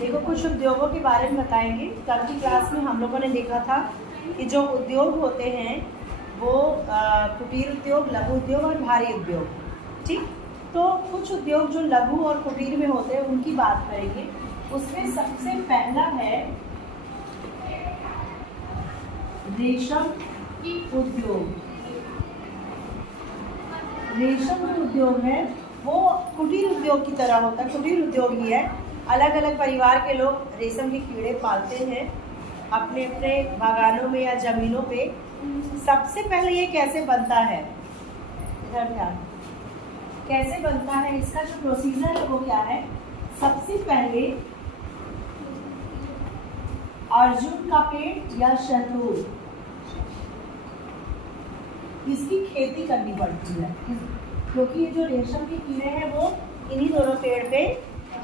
देखो कुछ उद्योगों के बारे में बताएंगे। कल की क्लास में हम लोगों ने देखा था कि जो उद्योग होते हैं वो कुटीर उद्योग, लघु उद्योग और भारी उद्योग। ठीक, तो कुछ उद्योग जो लघु और कुटीर में होते हैं उनकी बात करेंगे। उसमें सबसे पहला है रेशम उद्योग। रेशम उद्योग है वो कुटीर उद्योग की तरह होता है, कुटीर उद्योग ही है। अलग अलग परिवार के लोग रेशम के कीड़े पालते हैं अपने अपने बागानों में या ज़मीनों पे। सबसे पहले ये कैसे बनता है, इधर ध्यान, कैसे बनता है, इसका जो प्रोसीजर है वो क्या है। सबसे पहले अर्जुन का पेड़ या शहतूत, इसकी खेती करनी पड़ती है क्योंकि ये जो रेशम के कीड़े हैं वो इन्हीं दोनों पेड़ पे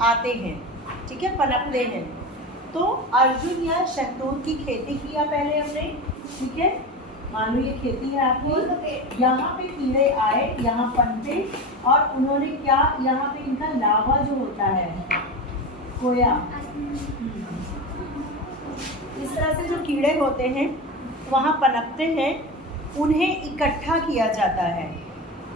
आते हैं, ठीक है, पनपते हैं। तो अर्जुन या शहतूत की खेती किया पहले हमने, ठीक है। मान लो ये खेती है आपकी, यहाँ पे कीड़े आए, यहाँ पनपे और उन्होंने क्या, यहाँ पे इनका लावा जो होता है खोया, इस तरह से जो कीड़े होते हैं वहाँ पनपते हैं, उन्हें इकट्ठा किया जाता है,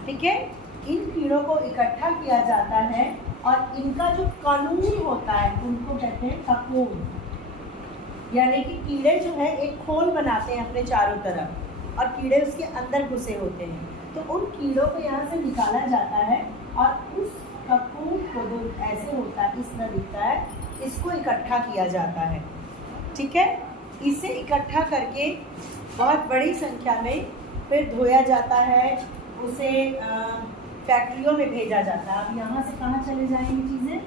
ठीक है। इन कीड़ों को इकट्ठा किया जाता है और इनका जो कानून होता है उनको कहते हैं ककून। यानी कि कीड़े जो है एक खोल बनाते हैं अपने चारों तरफ और कीड़े उसके अंदर घुसे होते हैं। तो उन कीड़ों को यहाँ से निकाला जाता है और उस ककून को जो ऐसे होता है, इस तरह दिखता है, इसको इकट्ठा किया जाता है, ठीक है। इसे इकट्ठा करके बहुत बड़ी संख्या में फिर धोया जाता है, उसे फैक्ट्रियों में भेजा जाता है। अब यहाँ से कहाँ चले जाएंगी चीज़ें,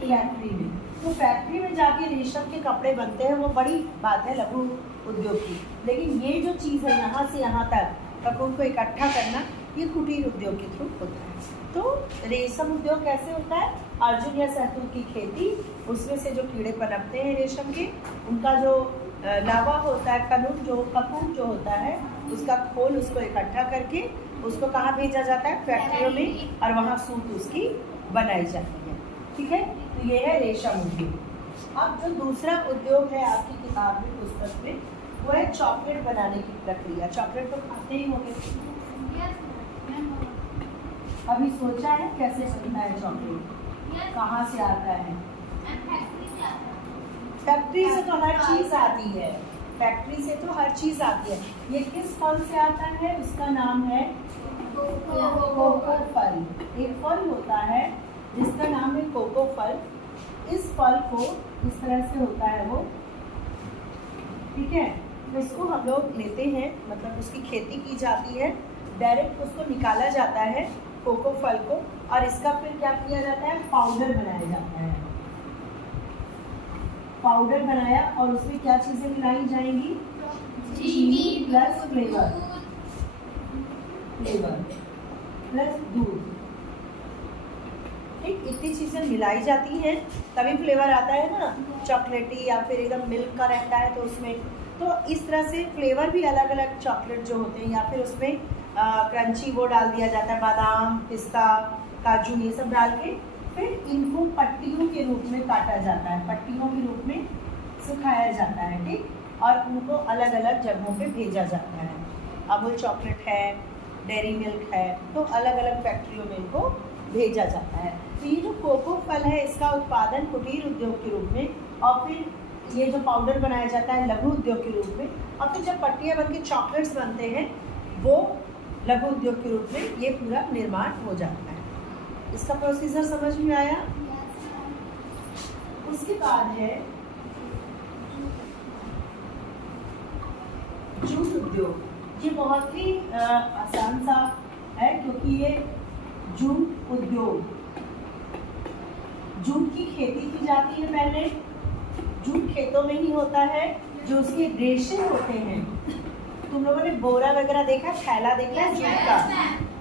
फैक्ट्री में। तो फैक्ट्री में जाके रेशम के कपड़े बनते हैं, वो बड़ी बात है लघु उद्योग की। लेकिन ये जो चीज़ है यहाँ से यहाँ तक ककून को इकट्ठा करना, ये कुटीर उद्योग के थ्रू होता है। तो रेशम उद्योग कैसे होता है, अर्जुन या शहतूत की खेती, उसमें से जो कीड़े पनपते हैं रेशम के, उनका जो लावा होता है, ककून जो होता है, उसका खोल, उसको इकट्ठा करके उसको कहाँ भेजा जाता है, फैक्ट्रियों में, और वहाँ सूत उसकी बनाई जाती है, ठीक है। तो ये है रेशम उद्योग। अब जो दूसरा उद्योग है आपकी किताब में, पुस्तक में, वो है चॉकलेट बनाने की प्रक्रिया। चॉकलेट तो खाते ही होंगे, अभी सोचा है कैसे बनता है चॉकलेट, कहाँ से आता है। फैक्ट्री से तो हर चीज़ आती है, फैक्ट्री से तो हर चीज़ आती है। ये किस फल से आता है, उसका नाम है कोको फल। एक फल होता है जिसका नाम है कोको फल। इस फल को इस तरह से होता है वो, ठीक है। तो इसको हम लोग लेते हैं, मतलब उसकी खेती की जाती है, डायरेक्ट उसको निकाला जाता है कोको फल को, और इसका फिर क्या किया जाता है, पाउडर बनाया जाता है। पाउडर बनाया और उसमें क्या चीज़ें मिलाई जाएंगी, चीनी प्लस फ्लेवर प्लस दूध, ठीक, इतनी चीज़ें मिलाई जाती हैं तभी फ्लेवर आता है ना, चॉकलेटी या फिर एकदम मिल्क का रहता है तो उसमें। तो इस तरह से फ्लेवर भी अलग अलग चॉकलेट जो होते हैं, या फिर उसमें क्रंची वो डाल दिया जाता है, बादाम, पिस्ता, काजू, ये सब डाल के फिर इनको पट्टियों के रूप में काटा जाता है, पट्टियों के रूप में सुखाया जाता है, ठीक, और उनको अलग अलग जगहों पे भेजा जाता है। अमूल चॉकलेट है, डेयरी मिल्क है, तो अलग अलग फैक्ट्रियों में इनको भेजा जाता है। तो ये जो कोको फल है, इसका उत्पादन कुटीर उद्योग के रूप में, और फिर ये जो पाउडर बनाया जाता है लघु उद्योग के रूप में, और फिर जब पट्टियाँ बन के चॉकलेट्स बनते हैं वो लघु उद्योग के रूप में ये पूरा निर्माण हो जाता है। इसका प्रोसीजर समझ में आया। उसके बाद है जूट उद्योग। ये बहुत ही आसान सा है क्योंकि ये जूट उद्योग, जूट की खेती की जाती है पहले, जूट खेतों में ही होता है। जो उसके रेशे होते हैं, तुम लोगों ने बोरा वगैरह देखा, थैला देखा है जूट का,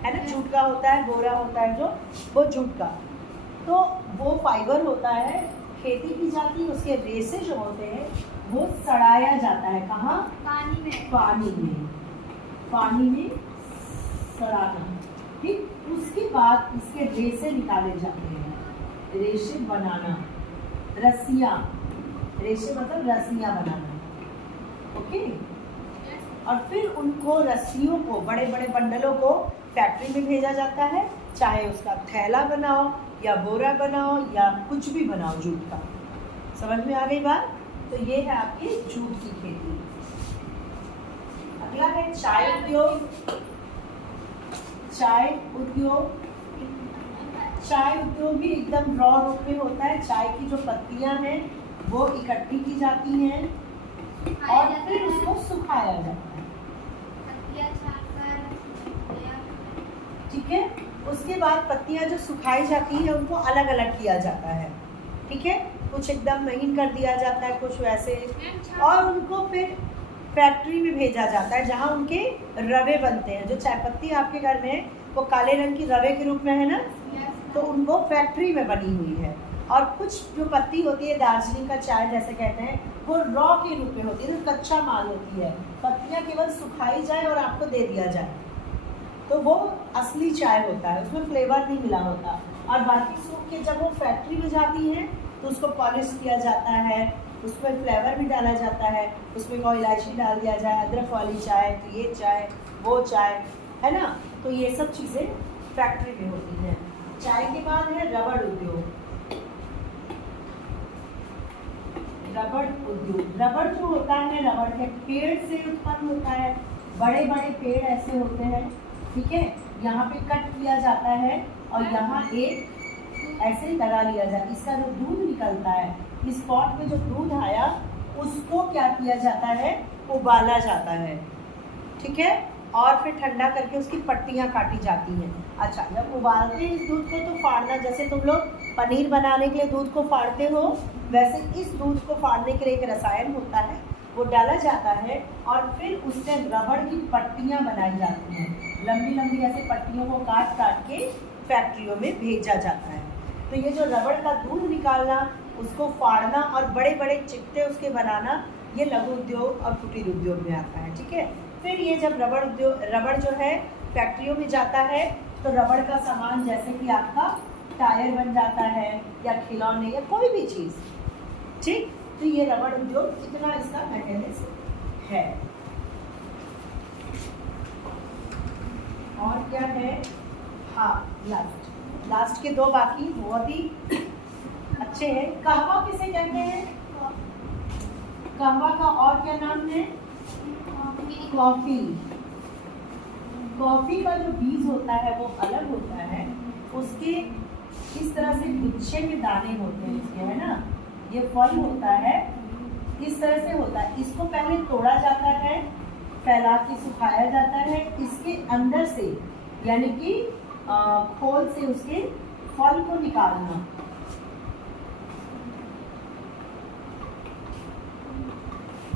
है ना, जूट का होता है, बोरा होता है जो, वो जूट का। तो वो फाइबर होता है, खेती की जाती है, उसके रेशे जो होते हैं वो सड़ाया जाता है, कहाँ, पानी में सड़ाना, ठीक। उसके बाद इसके रेशे निकाले जाते हैं, रेशे बनाना, रस्सियाँ, रेशे मतलब रस्सियाँ बनाना, ओके। और फिर उनको रस्सियों को, बड़े बड़े बंडलों को फैक्ट्री में भेजा जाता है, चाहे उसका थैला बनाओ या बोरा बनाओ या कुछ भी बनाओ जूट का। समझ में आ गई बात? तो ये है आपकी जूट की खेती। अगला है चाय उद्योग। चाय उद्योग, चाय उद्योग भी एकदम रॉ रूप में होता है। चाय की जो पत्तियां हैं वो इकट्ठी की जाती हैं और फिर उसको सुखाया जाता है, ठीक है। उसके बाद पत्तियां जो सुखाई जाती हैं उनको अलग अलग किया जाता है, ठीक है। कुछ एकदम महीन कर दिया जाता है, कुछ वैसे, और उनको फिर फैक्ट्री में भेजा जाता है जहाँ उनके रवे बनते हैं। जो चाय पत्ती आपके घर में है वो काले रंग की रवे के रूप में है ना, तो उनको फैक्ट्री में बनी हुई है। और कुछ जो पत्ती होती है दार्जिलिंग का चाय जैसे कहते हैं, वो रॉ के रूप में होती है, तो कच्चा माल होती है। पत्तियाँ केवल सुखाई जाए और आपको दे दिया जाए, तो वो असली चाय होता है, उसमें फ्लेवर नहीं मिला होता। और बाकी सूख के जब वो फैक्ट्री में जाती हैं तो उसको पॉलिश किया जाता है, उसमें फ्लेवर भी डाला जाता है, उसमें कोई इलायची डाल दिया जाए, अदरक वाली चाय, तो ये चाय वो चाय, है ना। तो ये सब चीज़ें फैक्ट्री में होती हैं। चाय के बाद है रबड़ उद्योग। रबड़ उद्योग, रबड़ जो होता है रबड़ के पेड़ से उत्पन्न होता है। बड़े बड़े पेड़ ऐसे होते हैं, ठीक है। यहाँ पे कट किया जाता है और यहाँ एक ऐसे ही लगा लिया जाता है। इसका जो दूध निकलता है, इस पॉट में जो दूध आया उसको क्या किया जाता है, उबाला जाता है, ठीक है। और फिर ठंडा करके उसकी पट्टियाँ काटी जाती हैं। अच्छा, जब उबालते हैं इस दूध को तो फाड़ना, जैसे तुम लोग पनीर बनाने के लिए दूध को फाड़ते हो, वैसे इस दूध को फाड़ने के लिए एक रसायन होता है, वो डाला जाता है और फिर उससे रबड़ की पट्टियाँ बनाई जाती हैं। लंबी लंबी ऐसे पट्टियों को काट काट के फैक्ट्रियों में भेजा जाता है। तो ये जो रबड़ का दूध निकालना, उसको फाड़ना और बड़े बड़े चिट्टे उसके बनाना, ये लघु उद्योग और कुटीर उद्योग में आता है, ठीक है। फिर ये जब रबड़ जो है फैक्ट्रियों में जाता है तो रबड़ का सामान जैसे कि आपका टायर बन जाता है या खिलौने या कोई भी चीज़, ठीक। तो ये रबड़ उद्योग इतना इसका मैकेनिज्म है। और क्या है, हाँ, लास्ट के दो बाकी बहुत ही अच्छे हैं। कहवा किसे कहते हैं? कहवा का और क्या नाम है? कॉफी। कॉफी का जो बीज होता है वो अलग होता है, उसके इस तरह से गुच्छे में दाने होते हैं इसके, है ना। ये फल होता है, इस तरह से होता है। इसको पहले तोड़ा जाता है, फैला के सुखाया जाता है। इसके अंदर से यानी कि खोल से उसके फल को निकालना,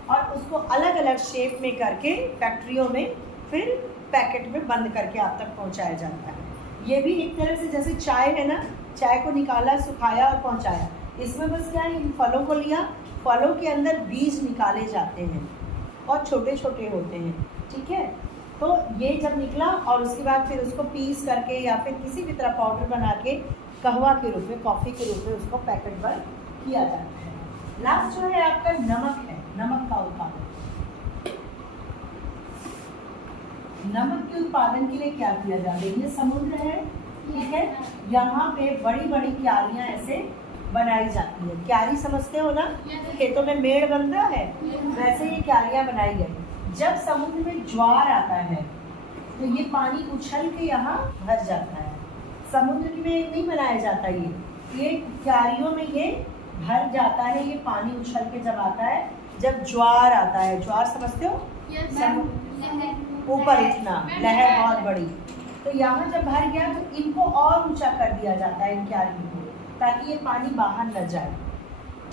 और उसको अलग अलग शेप में करके फैक्ट्रियों में फिर पैकेट में बंद करके आप तक पहुंचाया जाता है। ये भी एक तरह से जैसे चाय है ना, चाय को निकाला, सुखाया और पहुंचाया। इसमें बस क्या है, इन फलों को लिया, फलों के अंदर बीज निकाले जाते हैं और छोटे छोटे होते हैं, ठीक है। तो ये जब निकला और उसके बाद फिर उसको पीस करके या फिर किसी भी तरह पाउडर बना के कहवा के रूप में, कॉफ़ी के रूप में उसको पैकेट बंद किया जाता है। लास्ट जो है आपका नमक है, नमक का उत्पादन। नमक के उत्पादन के लिए क्या किया जाता है, ये समुद्र है, ठीक है। यहाँ पे बड़ी बड़ी क्यारियाँ ऐसे बनाई जाती है। क्यारी समझते हो ना, खेतों में मेड़ बनता है, वैसे ये क्यारियाँ बनाई गई। जब समुद्र में ज्वार आता है तो ये पानी उछल के यहाँ भर जाता है। समुद्र में नहीं बनाया जाता, ये क्यारियों में ये भर जाता है। ये पानी उछल के जब आता है, जब ज्वार आता है, ज्वार समझते हो, ऊपर इतना लहर बहुत बड़ी, तो यहाँ जब भर गया तो इनको और ऊंचा कर दिया जाता है, इन क्यारियों को, ताकि ये पानी बाहर न जाए,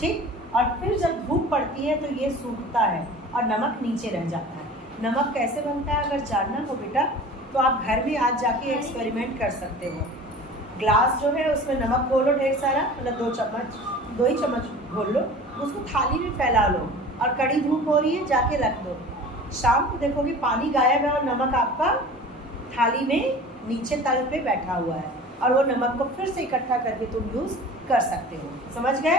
ठीक। और फिर जब धूप पड़ती है तो ये सूखता है और नमक नीचे रह जाता है। नमक कैसे बनता है अगर जानना हो बेटा तो आप घर में आज जाके एक्सपेरिमेंट कर सकते हो। ग्लास जो है उसमें नमक घोलो ढेर सारा, मतलब 2 ही चम्मच घोल लो, उसको थाली में फैला लो और कड़ी धूप हो रही है जाके रख दो। शाम को देखोगे पानी गायब है और नमक आपका थाली में नीचे तल पे बैठा हुआ है, और वो नमक को फिर से इकट्ठा करके तुम यूज़ कर सकते हो। समझ गए?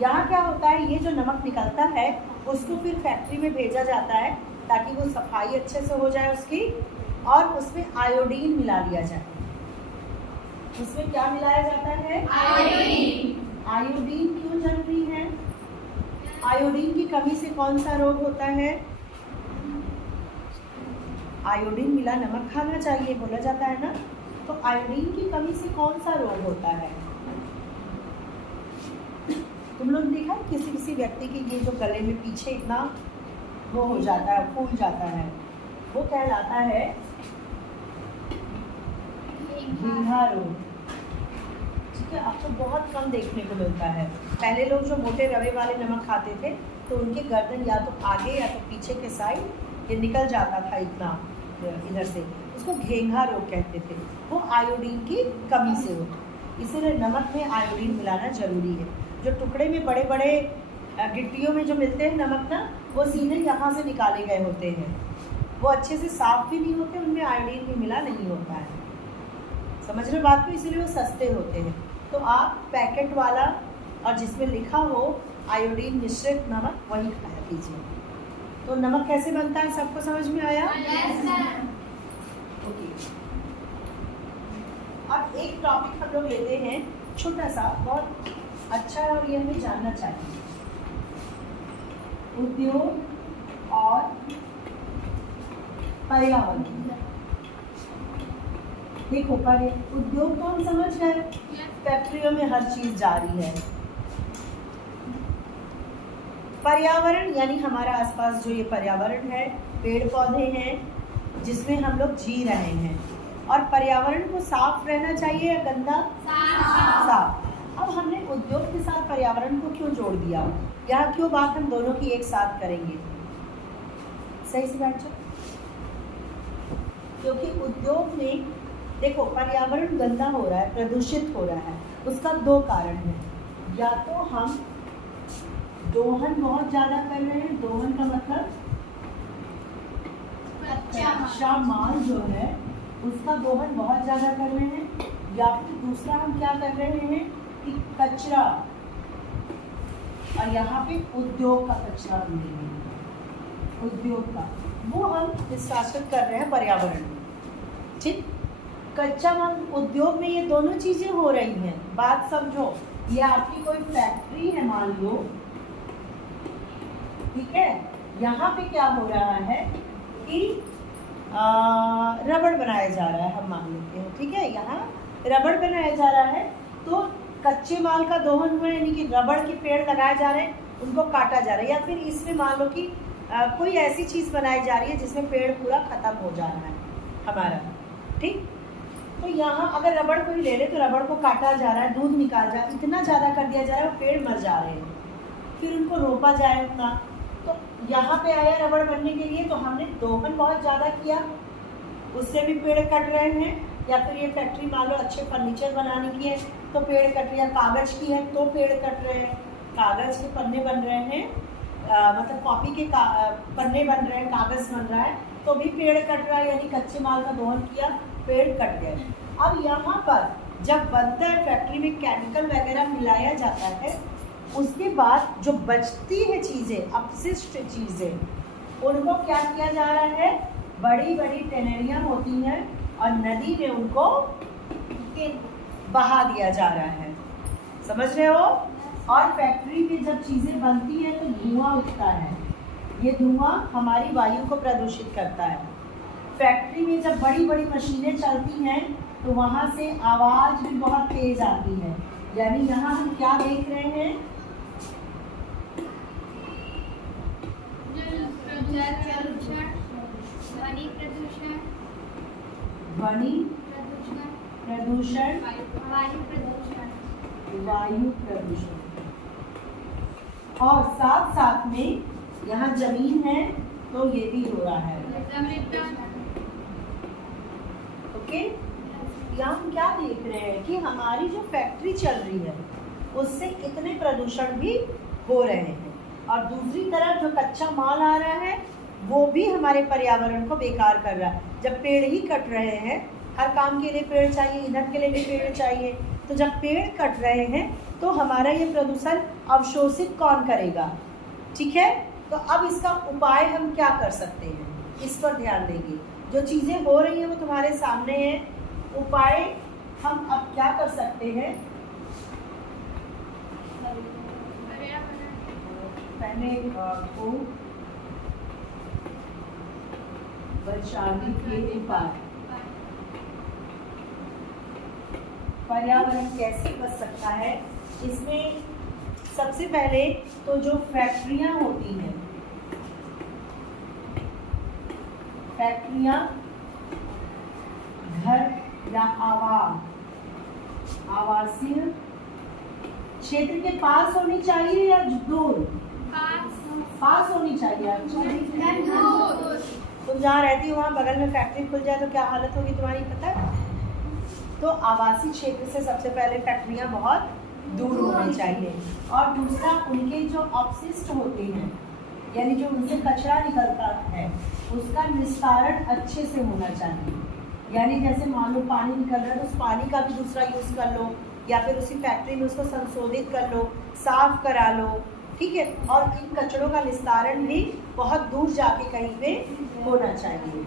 यहाँ क्या होता है, ये जो नमक निकलता है उसको फिर फैक्ट्री में भेजा जाता है ताकि वो सफाई अच्छे से हो जाए उसकी, और उसमें आयोडीन मिला लिया जाए। उसमें क्या मिलाया जाता है? आयोडीन। आयोडीन क्यों जरूरी है? आयोडीन की कमी से कौन सा रोग होता है? आयोडीन मिला नमक खाना चाहिए बोला जाता है ना, तो आयोडीन की कमी से कौन सा रोग होता है? तुम लोग देखा है किसी किसी व्यक्ति की ये जो गले में पीछे इतना वो हो जाता है, फूल जाता है, वो कहलाता है घेंघा रोग। ठीक है, अब तो बहुत कम देखने को मिलता है। पहले लोग जो मोटे रवे वाले नमक खाते थे तो उनके गर्दन या तो आगे या तो पीछे के साइड ये निकल जाता था इतना इधर से, उसको घेंघा रोग कहते थे। वो आयोडीन की कमी से होता, इसीलिए नमक में आयोडीन मिलाना जरूरी है। जो टुकड़े में बड़े बड़े गिट्टियों में जो मिलते हैं नमक ना, वो सीधे यहाँ से निकाले गए होते हैं, वो अच्छे से साफ भी नहीं होते, उनमें आयोडीन भी मिला नहीं होता है। समझ रहे बात को? इसीलिए वो सस्ते होते हैं। तो आप पैकेट वाला और जिसमें लिखा हो आयोडीन मिश्रित नमक वही खाया कीजिए। तो नमक कैसे बनता है सबको समझ में आया? ओके। अब एक टॉपिक हम लोग लेते हैं छोटा सा, बहुत अच्छा है और ये हमें जानना चाहिए। उद्योग और पर्यावरण। देखो, उद्योग तो हम समझ गए, फैक्ट्रियों में हर चीज जा रही है। पर्यावरण यानी हमारा आसपास जो ये पर्यावरण है, पेड़ पौधे हैं जिसमें हम लोग जी रहे हैं। और पर्यावरण को साफ रहना चाहिए या गंदा? साफ। अब हमने उद्योग के साथ पर्यावरण को क्यों जोड़ दिया? यहाँ क्यों बात हम दोनों की एक साथ करेंगे? सही से बैठ जाओ। क्योंकि उद्योग में देखो पर्यावरण गंदा हो रहा है, प्रदूषित हो रहा है, उसका दो कारण है। या तो हम दोहन बहुत ज़्यादा कर रहे हैं, दोहन का मतलब कच्चा माल जो है उसका दोहन बहुत ज़्यादा कर रहे हैं, या फिर दूसरा हम क्या कर रहे हैं कि कचरा, और यहाँ पे उद्योग का कचरा भी नहीं है, उद्योग का वो हम निष्कासित कर रहे हैं पर्यावरण में। ठीक, कच्चा माल उद्योग में ये दोनों चीज़ें हो रही हैं। बात समझो, ये आपकी कोई फैक्ट्री है मान लो, ठीक है, यहाँ पे क्या हो रहा है कि रबड़ बनाया जा रहा है, हम मान लेते हैं, ठीक है, यहाँ रबड़ बनाया जा रहा है। तो कच्चे माल का दोहन हुआ यानी कि रबड़ के पेड़ लगाए जा रहे हैं, उनको काटा जा रहा है, या फिर इसमें मान लो कि कोई ऐसी चीज़ बनाई जा रही है जिसमें पेड़ पूरा ख़त्म हो जा रहा है हमारा। ठीक, तो यहाँ अगर रबड़ को ही ले ले तो रबड़ को काटा जा रहा है, दूध निकाल जा, इतना ज़्यादा कर दिया जा रहा है, पेड़ मर जा रहे हैं, फिर उनको रोपा जाए उतना। तो यहाँ पे आया रबड़ बनने के लिए, तो हमने दोहन बहुत ज़्यादा किया, उससे भी पेड़ कट रहे हैं। या फिर ये फैक्ट्री मान लो अच्छे फर्नीचर बनाने की है तो पेड़ कट रहे हैं, कागज़ की है तो पेड़ कट रहे हैं, कागज़ के पन्ने बन रहे हैं, मतलब कॉपी के पन्ने बन रहे हैं, कागज़ बन रहा है तो भी पेड़ कट रहा है, यानी कच्चे माल का दोहन किया, पेड़ कट गए। अब यहाँ पर जब बनता है फैक्ट्री में केमिकल वगैरह मिलाया जाता है, उसके बाद जो बचती है चीज़ें, अपशिष्ट चीज़ें, उनको क्या किया जा रहा है, बड़ी बड़ी टैनरियाँ होती हैं और नदी में उनको बहा दिया जा रहा है। समझ रहे हो? और फैक्ट्री में जब चीज़ें बनती हैं तो धुआं उठता है, ये धुआं हमारी वायु को प्रदूषित करता है। फैक्ट्री में जब बड़ी बड़ी मशीनें चलती हैं तो वहाँ से आवाज़ भी बहुत तेज़ आती है, यानी यहाँ हम क्या देख रहे हैं, ध्वनि प्रदूषण, वायु प्रदूषण, और साथ साथ में यहाँ जमीन है तो ये भी हो रहा है। ओके, यहाँ हम क्या देख रहे हैं कि हमारी जो फैक्ट्री चल रही है उससे इतने प्रदूषण भी हो रहे हैं, और दूसरी तरफ जो कच्चा माल आ रहा है वो भी हमारे पर्यावरण को बेकार कर रहा है। जब पेड़ ही कट रहे हैं, हर काम के लिए पेड़ चाहिए, ईंधन के लिए भी पेड़ चाहिए, तो जब पेड़ कट रहे हैं तो हमारा ये प्रदूषण अवशोषित कौन करेगा, ठीक है। तो अब इसका उपाय हम क्या कर सकते हैं, इस पर ध्यान देंगे। जो चीज़ें हो रही हैं वो तुम्हारे सामने हैं। उपाय हम अब क्या कर सकते हैं, पहले को बचाने के उपाय, पर्यावरण कैसे बच सकता है। इसमें सबसे पहले तो जो फैक्ट्रियां होती हैं, फैक्ट्रियां घर या आवासीय क्षेत्र के पास होनी चाहिए या दूर, पास होनी चाहिए। तुम जहाँ रहती हो वहाँ बगल में फैक्ट्री खुल जाए तो क्या हालत होगी तुम्हारी, पता है। तो आवासीय क्षेत्र से सबसे पहले फैक्ट्रियाँ बहुत दूर होनी चाहिए। और दूसरा, उनके जो अपशिष्ट होते हैं, यानी जो उनसे कचरा निकलता है, उसका निस्तारण अच्छे से होना चाहिए। यानी जैसे मान लो पानी निकल रहा है तो उस पानी का भी दूसरा यूज़ कर लो, या फिर उसी फैक्ट्री में उसको संशोधित कर लो, साफ करा लो, ठीक है। और इन कचरों का निस्तारण भी बहुत दूर जाके कहीं पे होना चाहिए।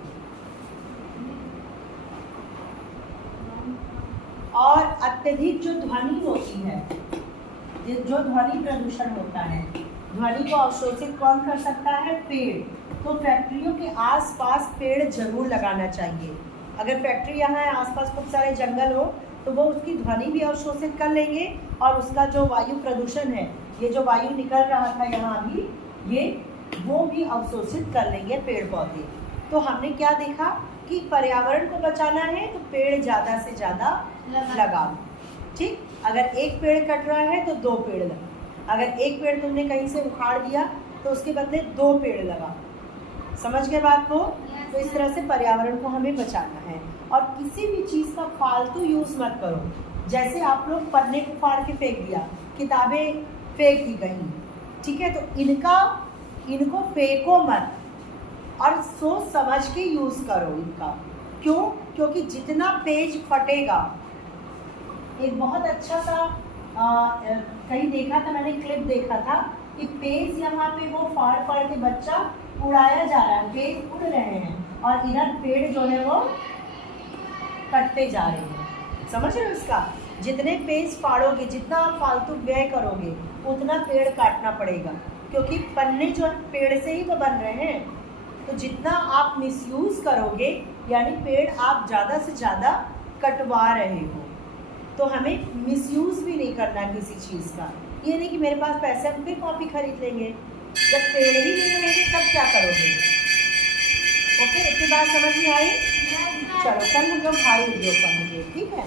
और अत्यधिक जो ध्वनि होती है, जो ध्वनि प्रदूषण होता है, ध्वनि को अवशोषित कौन कर सकता है, पेड़। तो फैक्ट्रियों के आसपास पेड़ जरूर लगाना चाहिए। अगर फैक्ट्री यहाँ है, आसपास खूब सारे जंगल हो, तो वो उसकी ध्वनि भी अवशोषित कर लेंगे और उसका जो वायु प्रदूषण है, ये जो वायु निकल रहा था यहाँ भी, ये वो भी अवशोषित कर लेंगे पेड़ पौधे। तो हमने क्या देखा कि पर्यावरण को बचाना है तो पेड़ ज़्यादा से ज़्यादा लगाओ, ठीक। अगर एक पेड़ कट रहा है तो 2 पेड़ लगाओ। अगर एक पेड़ तुमने कहीं से उखाड़ दिया तो उसके बदले 2 पेड़ लगाओ। समझ गए बात को। तो इस तरह से पर्यावरण को हमें बचाना है। और किसी भी चीज़ का फालतू यूज़ मत करो। जैसे आप लोग पन्ने को फाड़ के फेंक दिया, किताबें फेंक दी कहीं, ठीक है। तो इनको फेंको मत और सोच समझ के यूज़ करो इनका। क्यों? क्योंकि जितना पेज फटेगा, एक बहुत अच्छा सा कहीं देखा था मैंने, क्लिप देखा था कि पेज यहाँ पे वो फाड़ के बच्चा उड़ाया जा रहा है, पेज उड़ रहे हैं और इधर पेड़ जो है वो कटते जा रहे हैं। समझ रहे हो इसका? जितने पेज फाड़ोगे, जितना आप फालतू व्यय करोगे, उतना पेड़ काटना पड़ेगा, क्योंकि पन्ने जो पेड़ से ही तो बन रहे हैं। तो जितना आप मिसयूज़ करोगे, यानी पेड़ आप ज़्यादा से ज़्यादा कटवा रहे हो। तो हमें मिसयूज़ भी नहीं करना किसी चीज़ का। ये नहीं कि मेरे पास पैसे हम फिर कॉपी खरीद लेंगे, जब पेड़ ही नहीं रहेंगे तब क्या करोगे। ओके, इतनी बात समझ में आई? चलो कल हम लोग भारी उद्योग पढ़ेंगे, ठीक है।